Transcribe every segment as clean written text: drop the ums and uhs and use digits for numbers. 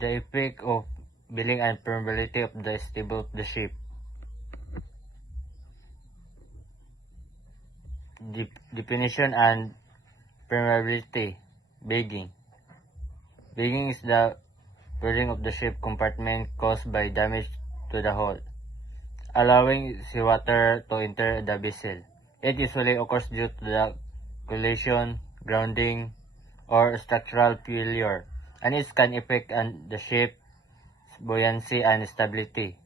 The effect of billing and permeability of the stable of the ship. Definition and permeability. Bagging. Bagging is the flooding of the ship compartment caused by damage to the hull, allowing seawater to enter the vessel. It usually occurs due to the collision, grounding, or structural failure, and it can affect the ship's buoyancy and stability.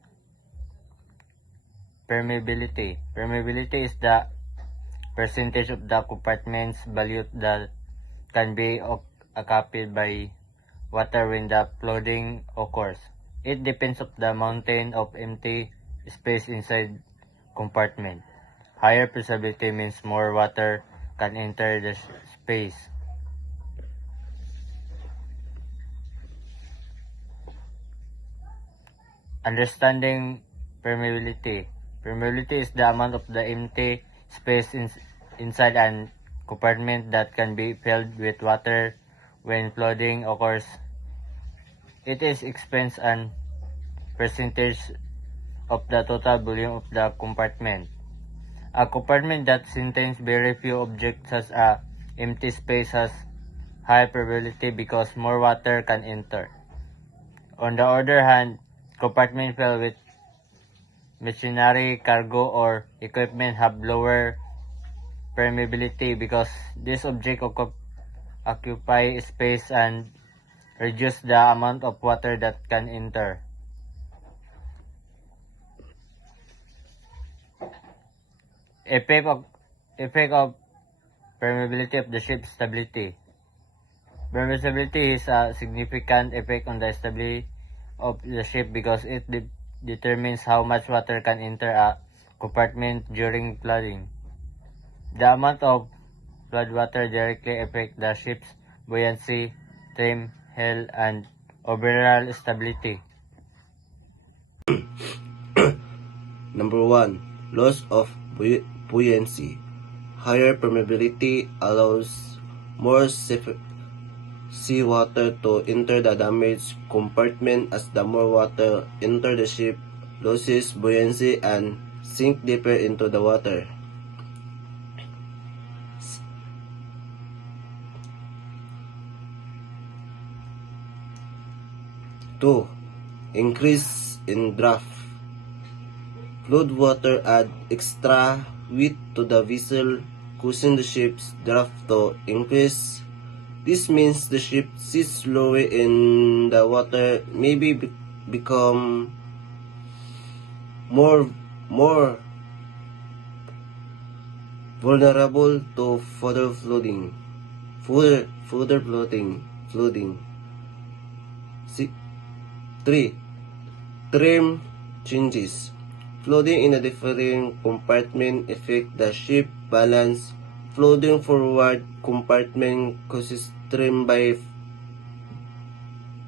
Permeability. Permeability is the percentage of the compartment's volume that can be occupied by water when the flooding occurs. It depends on the amount of empty space inside compartment. Higher permeability means more water can enter the space. Understanding permeability. Permeability is the amount of the empty space inside an compartment that can be filled with water when flooding occurs. It is expense and percentage of the total volume of the compartment. A compartment that contains very few objects such as empty space has high probability because more water can enter. On the other hand, compartments filled with machinery, cargo, or equipment have lower permeability because these objects occupy space and reduce the amount of water that can enter. Effect of permeability of the ship's stability. Permeability is a significant effect on the stability of the ship because it determines how much water can enter a compartment during flooding. The amount of floodwater directly affects the ship's buoyancy, trim, health, and overall stability. Number 1. Loss of buoyancy. Higher permeability allows more seawater to enter the damaged compartment. As the more water enter the ship, loses buoyancy and sink deeper into the water. Two, increase in draft. Flood water add extra weight to the vessel, causing the ship's draft to increase. This means the ship sits lower in the water, maybe become more vulnerable to further flooding. 3. Trim changes. Flooding in a different compartment affect the ship balance. Flooding forward compartment causes trim by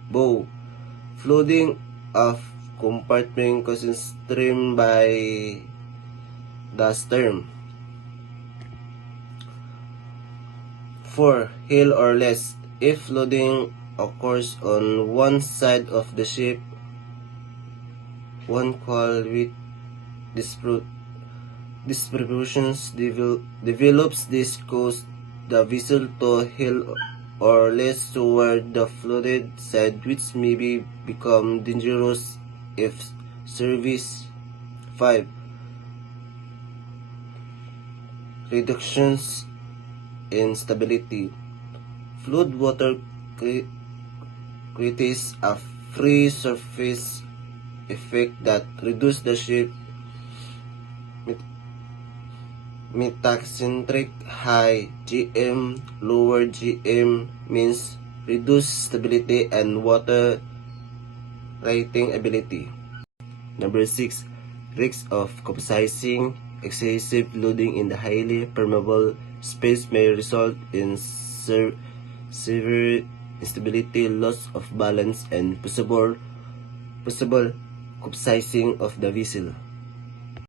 bow. Flooding off compartment causes trim by the stern. 4. Hill or less. If flooding occurs on one side of the ship, one qual with distributions develops. This causes the vessel to hill or less toward the flooded side, which may become dangerous if serviced. 5. Reductions in stability. Flood water creates a free surface effect that reduces the ship metacentric. High GM, lower GM means reduced stability and water righting ability. Number 6. Risk of capsizing. Excessive loading in the highly permeable space may result in severe instability, loss of balance, and possible capsizing of the vessel.